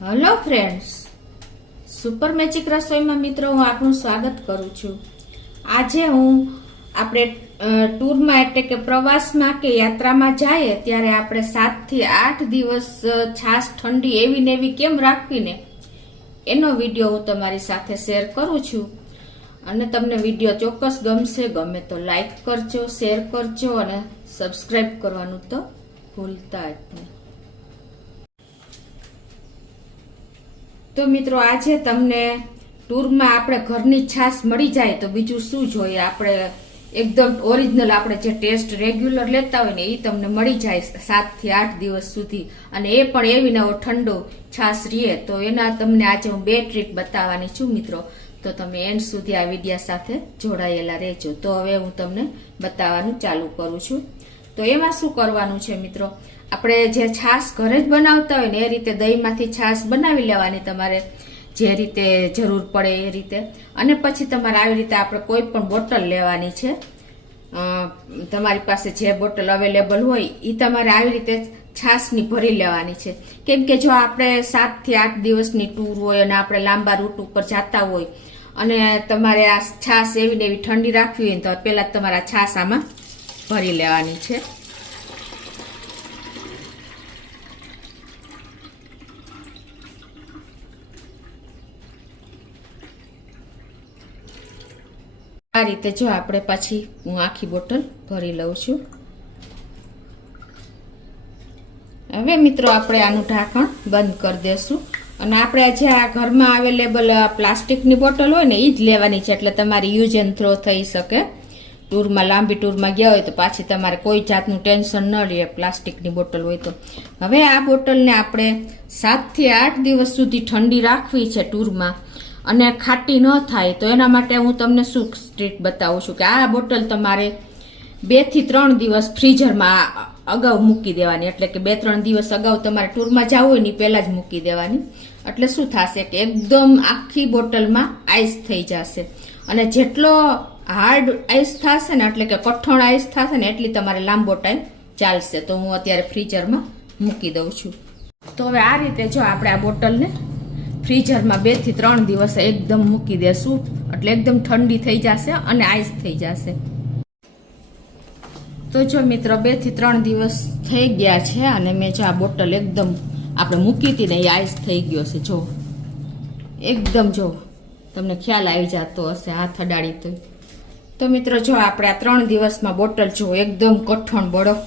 Hello friends, super magic રસોઈમાં મિત્રો હું આપનું સ્વાગત કરું છું. આજે આપણે ટૂરમાં એટલે કે પ્રવાસમાં કે યાત્રામાં જઈએ ત્યારે આપણે 7 થી 8 દિવસ છાશ ઠંડી એવી ને એવી કેમ રાખવીને એનો વિડીયો હું તમારી સાથે શેર કરું છું. અને તમને વિડીયો ચોક્કસ ગમશે. ગમે તો લાઈક કરજો, શેર કરજો અને સબસ્ક્રાઈબ કરવાનું તો ભૂલતા જ નહીં. તો મિત્રો, આજે તમને ટૂરમાં આપણે ઘરની છાશ મળી જાય તો બીજું શું જોઈએ. આપણે એકદમ ઓરિજિનલ આપણે જે ટેસ્ટ રેગ્યુલર લેતા હોય ને એ તમને મળી જાય 7 થી 8 દિવસ સુધી. અને એ પણ એવી નવો ઠંડો છાશ રહીએ. તો એના તમને આજે હું 2 ટ્રીક બતાવવાની છું મિત્રો. તો તમે એન્ડ સુધી આ વિડીયો સાથે જોડાયેલા રહેજો. તો હવે હું તમને બતાવવાનું ચાલુ કરું છું. તો એમાં શું કરવાનું છે મિત્રો, આપણે જે છાશ ઘરે જ બનાવતા હોય ને એ રીતે દહીંમાંથી છાશ બનાવી લેવાની તમારે જે રીતે જરૂર પડે એ રીતે. અને પછી તમારે આવી રીતે આપણે કોઈ પણ બોટલ લેવાની છે. તમારી પાસે જે બોટલ અવેલેબલ હોય એ તમારે આવી રીતે છાશની ભરી લેવાની છે. કેમ કે જો આપણે 7 થી 8 દિવસની ટૂર હોય અને આપણે લાંબા રૂટ ઉપર જતા હોય અને તમારે આ છાશ એવી ને એવી ઠંડી રાખવી હોય તો પહેલા તમારે આ છાશ આમાં ભરી લેવાની છે. આ રીતે જો આપણે પાછી હું આખી બોટલ ભરી લઉં છું. હવે મિત્રો આપણે આનું ઢાંકણ બંધ કરી દેશું. અને આપણે જે આ ઘરમાં અવેલેબલ પ્લાસ્ટિકની બોટલ હોય ને એ જ લેવાની છે. એટલે તમારી યુઝ એન્ડ થ્રો થઈ શકે. ટૂરમાં લાંબી ટૂરમાં ગયા હોય તો પાછી તમારે કોઈ જાતનું ટેન્શન ન રહે પ્લાસ્ટિકની બોટલ હોય તો. હવે આ બોટલને આપણે 7 થી 8 દિવસ સુધી ઠંડી રાખવી છે ટૂરમાં અને ખાટી ન થાય. તો એના માટે હું તમને શું ટ્રીક બતાવું છું કે આ બોટલ તમારે 2 થી 3 દિવસ ફ્રીઝરમાં અગાઉ મૂકી દેવાની. એટલે કે 2-3 દિવસ અગાઉ તમારે ટૂરમાં જવું હોય ને પહેલા જ મૂકી દેવાની. એટલે શું થશે કે એકદમ આખી બોટલમાં આઈસ થઈ જશે. અને જેટલો હાર્ડ આઈસ થશે ને એટલે કે કઠણ આઈસ થશે ને એટલી તમારે લાંબો ટાઈમ ચાલશે. તો હું અત્યારે ફ્રીઝરમાં મૂકી દઉં છું. તો હવે આ રીતે જો આપણે આ બોટલને ફ્રીઝરમાં 2 થી 3 દિવસ એકદમ મૂકી દેશું. એટલે એકદમ ઠંડી થઈ જશે અને આઈસ થઈ જશે. તો જો મિત્રો 2 થી 3 દિવસ થઈ ગયા છે અને મેં જો આ બોટલ એકદમ આપણે મૂકી હતી ને એ આઈસ થઈ ગયો છે. જો એકદમ જો તમને ખ્યાલ આવી જતો હશે હાથ અડાડી તો મિત્રો જો આપણે આ 3 દિવસમાં બોટલ જો એકદમ કઠણ બરફ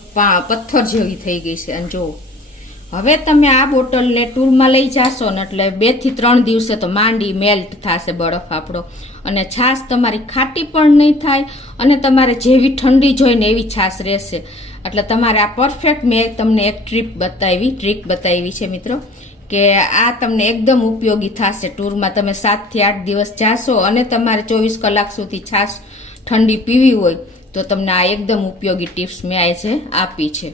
પથ્થર જેવી થઈ ગઈ છે. અને જો હવે તમે આ બોટલને ટૂરમાં લઈ જાશો ને એટલે 2 થી 3 દિવસે તો માંડી મેલ્ટ થશે બરફ આપણો. અને છાશ તમારી ખાટી પણ નહીં થાય અને તમારે જેવી ઠંડી જોઈને એવી છાશ રહેશે. એટલે તમારે આ પરફેક્ટ મેં તમને એક ટ્રીક બતાવી છે મિત્રો કે આ તમને એકદમ ઉપયોગી થશે. ટૂરમાં તમે 7 થી 8 દિવસ જાશો અને તમારે 24 કલાક સુધી છાશ ઠંડી પીવી હોય તો તમને આ એકદમ ઉપયોગી ટિપ્સ મેં આજે આપી છે.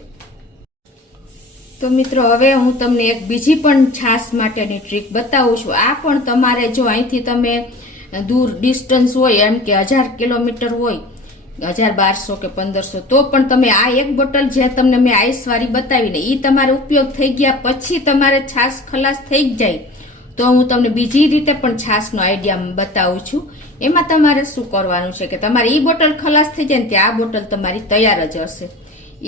તો મિત્રો હવે હું તમને એક બીજી પણ છાશ માટેની ટ્રીક બતાવું છું. આ પણ તમારે જો અહીંથી તમે દૂર ડિસ્ટન્સ હોય એમ કે 1000 કિલોમીટર હોય 1200 કે 1500 તો પણ તમે આ એક બોટલ જે તમને મેં આઈસવાળી બતાવીને એ તમારે ઉપયોગ થઈ ગયા પછી તમારે છાશ ખલાસ થઈ જાય તો હું તમને બીજી રીતે પણ છાશનો આઈડિયા બતાવું છું. એમાં તમારે શું કરવાનું છે કે તમારે એ બોટલ ખલાસ થઈ જાય ને ત્યાં આ બોટલ તમારી તૈયાર જ હશે.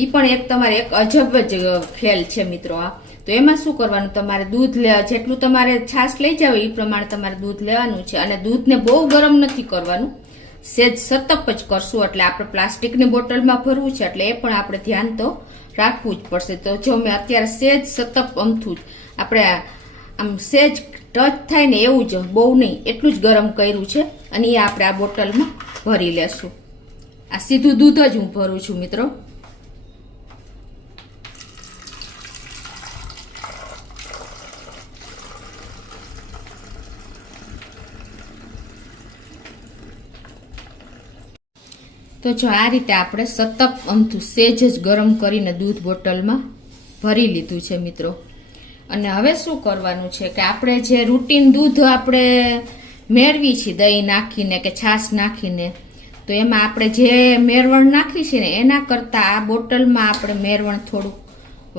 એ પણ એક તમારે એક અજબ જ ખેલ છે મિત્રો આ. તો એમાં શું કરવાનું, તમારે દૂધ જેટલું તમારે છાશ લઈ જાવ એ પ્રમાણે તમારે દૂધ લેવાનું છે. અને દૂધને બહુ ગરમ નથી કરવાનું, સેજ સતપ જ કરશું. એટલે આપણે પ્લાસ્ટિકની બોટલમાં ભરવું છે એટલે એ પણ આપણે ધ્યાન તો રાખવું જ પડશે. તો જો મેં અત્યારે સેજ સતપ અમથું જ આપણે આમ સેજ ટચ થાય ને એવું જ, બહુ નહીં એટલું જ ગરમ કર્યું છે. અને એ આપણે આ બોટલમાં ભરી લેશું. આ સીધું દૂધ જ હું ભરું છું મિત્રો. તો જો આ રીતે આપણે સતપ અમથું સેજ જ ગરમ કરીને દૂધ બોટલમાં ભરી લીધું છે મિત્રો. અને હવે શું કરવાનું છે કે આપણે જે રૂટીન દૂધ આપણે મેળવી છીએ દહીં નાખીને કે છાશ નાખીને, તો એમાં આપણે જે મેરવણ નાખી છે ને એના કરતાં આ બોટલમાં આપણે મેરવણ થોડુંક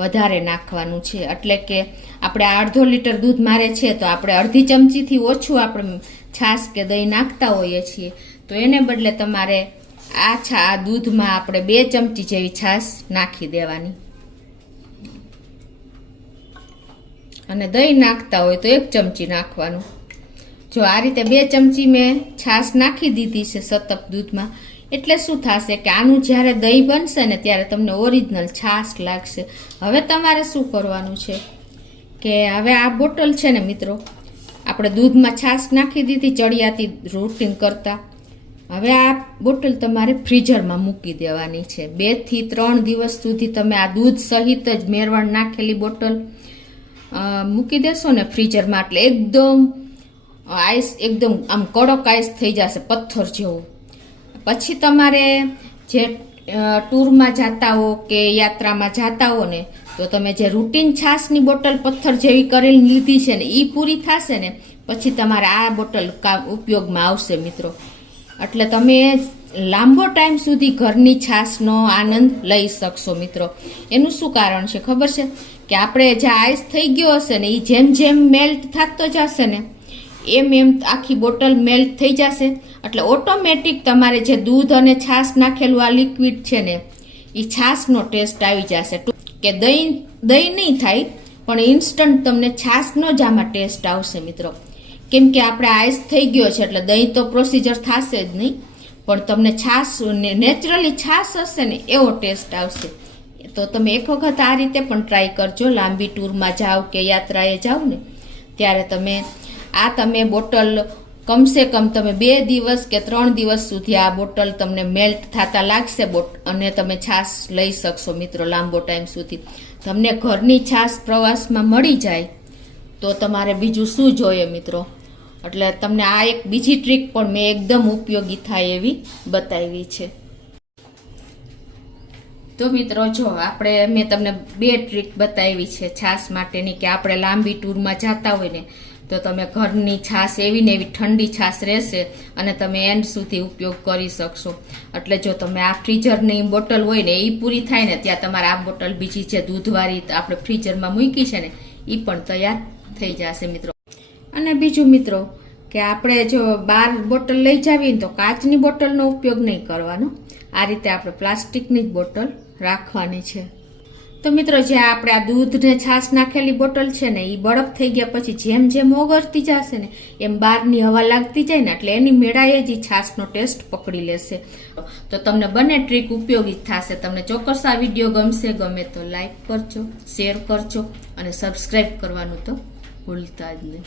વધારે નાખવાનું છે. એટલે કે આપણે 1/2 લીટર દૂધ મારે છે તો આપણે અડધી ચમચીથી ઓછું આપણે છાશ કે દહીં નાખતા હોઈએ છીએ. તો એને બદલે તમારે આ દૂધમાં આપણે 2 ચમચી જેવી છાશ નાખી દેવાની. અને દહીં નાખતા હોય તો 1 ચમચી નાખવાનું. જો આ રીતે 2 ચમચી મેં છાશ નાખી દીધી છે સતપ દૂધમાં. એટલે શું થશે કે આનું જ્યારે દહીં બનશે ને ત્યારે તમને ઓરિજિનલ છાશ લાગશે. હવે તમારે શું કરવાનું છે કે હવે આ બોટલ છે ને મિત્રો, આપણે દૂધમાં છાશ નાખી દીધી ચડિયાતી રૂટીન કરતા. હવે આ બોટલ તમારે ફ્રીઝરમાં મૂકી દેવાની છે. 2 થી 3 દિવસ સુધી તમે આ દૂધ સહિત જ મેરવણ નાખેલી બોટલ મૂકી દેશો ને ફ્રીઝરમાં, એટલે એકદમ આઈસ, એકદમ આમ કડક આઈસ થઈ જશે, પથ્થર જેવું. પછી તમારે જે ટૂરમાં જતા હો કે યાત્રામાં જતા હો ને, તો તમે જે રૂટીન છાશની બોટલ પથ્થર જેવી કરેલી લીધી છે ને એ પૂરી થશે ને પછી તમારે આ બોટલ ઉપયોગમાં આવશે મિત્રો. એટલે તમે લાંબો ટાઈમ સુધી ઘરની છાશનો આનંદ લઈ શકશો મિત્રો. એનું શું કારણ છે ખબર છે કે આપણે જે આઈસ થઈ ગયો હશે ને એ જેમ જેમ મેલ્ટ થતો જશે ને એમ આખી બોટલ મેલ્ટ થઈ જશે. એટલે ઓટોમેટિક તમારે જે દૂધ અને છાશ નાખેલું આ લિક્વિડ છે ને એ છાશનો ટેસ્ટ આવી જશે. કે દહીં નહીં થાય પણ ઇન્સ્ટન્ટ તમને છાશનો જ આમાં ટેસ્ટ આવશે મિત્રો. કેમ કે આપણે આઈસ થઈ ગયો છે એટલે દહીં તો પ્રોસિજર થશે જ નહીં, પણ તમને છાશ નેચરલી છાશ હશે ને એવો ટેસ્ટ આવશે. તો તમે એક વખત આ રીતે પણ ટ્રાય કરજો. લાંબી ટૂરમાં જાઓ કે યાત્રાએ જાઓ ને ત્યારે તમે બોટલ કમસે કમ તમે 2 દિવસ કે 3 દિવસ સુધી આ બોટલ તમને મેલ્ટ થતા લાગશે અને તમે છાશ લઈ શકશો મિત્રો લાંબો ટાઈમ સુધી. તમને ઘરની છાશ પ્રવાસમાં મળી જાય તો તમારે બીજું શું જોઈએ મિત્રો. એટલે તમને આ એક બીજી ટ્રીક પણ મેં એકદમ ઉપયોગી થાય એવી બતાવી છે. તો મિત્રો જો મેં તમને 2 ટ્રીક બતાવી છે છાશ માટેની, કે આપણે લાંબી ટૂરમાં જતા હોય ને તો તમે ઘરની છાશ એવી ને એવી ઠંડી છાશ રહેશે અને તમે એન્ડ સુધી ઉપયોગ કરી શકશો. એટલે જો તમે આ ફ્રીઝરની બોટલ હોય ને એ પૂરી થાય ને ત્યાં તમારે આ બોટલ બીજી જે દૂધવાળી આપણે ફ્રીઝરમાં મૂકી છે ને એ પણ તૈયાર થઈ જશે મિત્રો. અને બીજું મિત્રો કે આપણે જો બહાર બોટલ લઈ જાવીએ ને તો કાચની બોટલનો ઉપયોગ નહીં કરવાનો. આ રીતે આપણે પ્લાસ્ટિકની જ બોટલ રાખવાની છે. તો મિત્રો જે આપણે આ દૂધ ને છાશ નાખેલી બોટલ છે ને એ બરફ થઈ ગયા પછી જેમ જેમ ઓગળતી જશે ને એમ બહારની હવા લાગતી જાય ને એટલે એની મેળાએ જ છાશનો ટેસ્ટ પકડી લેશે. તો તમને બંને ટ્રીક ઉપયોગી થશે. તમને ચોક્કસ આ વિડીયો ગમે તો લાઈક કરજો, શેર કરજો અને સબસ્ક્રાઈબ કરવાનું તો ભૂલતા જ નહીં.